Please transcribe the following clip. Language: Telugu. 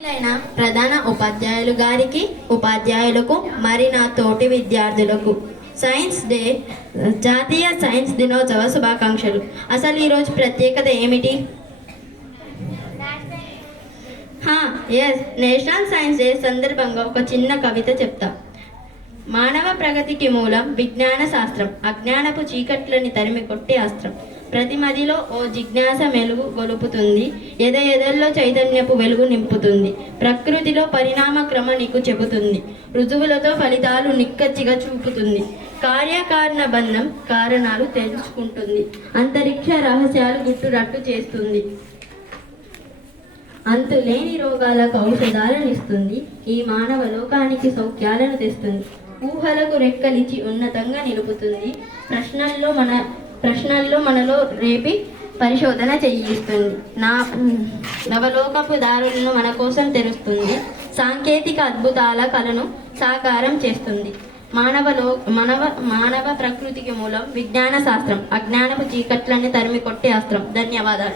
ప్రధాన ఉపాధ్యాయులు గారికి, ఉపాధ్యాయులకు, మరి నా తోటి విద్యార్థులకు సైన్స్ డే జాతీయ సైన్స్ దినోత్సవ శుభాకాంక్షలు. అసలు ఈరోజు ప్రత్యేకత ఏమిటి? ఎస్, నేషనల్ సైన్స్ డే సందర్భంగా ఒక చిన్న కవిత చెప్తా. మానవ ప్రగతికి మూలం విజ్ఞాన శాస్త్రం, అజ్ఞానపు చీకట్లని తరిమి కొట్టే అస్త్రం. ప్రతి మదిలో ఓ జిజ్ఞాస మెలుగు గొలుపుతుంది, ఎదెల్లో చైతన్యపు వెలుగు నింపుతుంది. ప్రకృతిలో పరిణామ క్రమ నీకు చెబుతుంది, రుజువులతో ఫలితాలు నిక్కచ్చిగా చూపుతుంది. కార్యకారణ బంధం కారణాలు తెలుసుకుంటుంది, అంతరిక్ష రహస్యాలు గుట్టురట్టు చేస్తుంది. అంతులేని రోగాలకు ఔషధాలను ఇస్తుంది, ఈ మానవ లోకానికి సౌఖ్యాలను తెస్తుంది. ఊహలకు రెక్కలిచ్చి ఉన్నతంగా నిలుపుతుంది, ప్రశ్నల్లో మనలో రేపి పరిశోధన చేయిస్తుంది. నవలోకపు దారులను మన కోసం తెరుస్తుంది, సాంకేతిక అద్భుతాల కళను సాకారం చేస్తుంది. మానవ ప్రకృతికి మూలం విజ్ఞాన శాస్త్రం, అజ్ఞానపు చీకట్లని తరిమి కొట్టే అస్త్రం. ధన్యవాదాలు.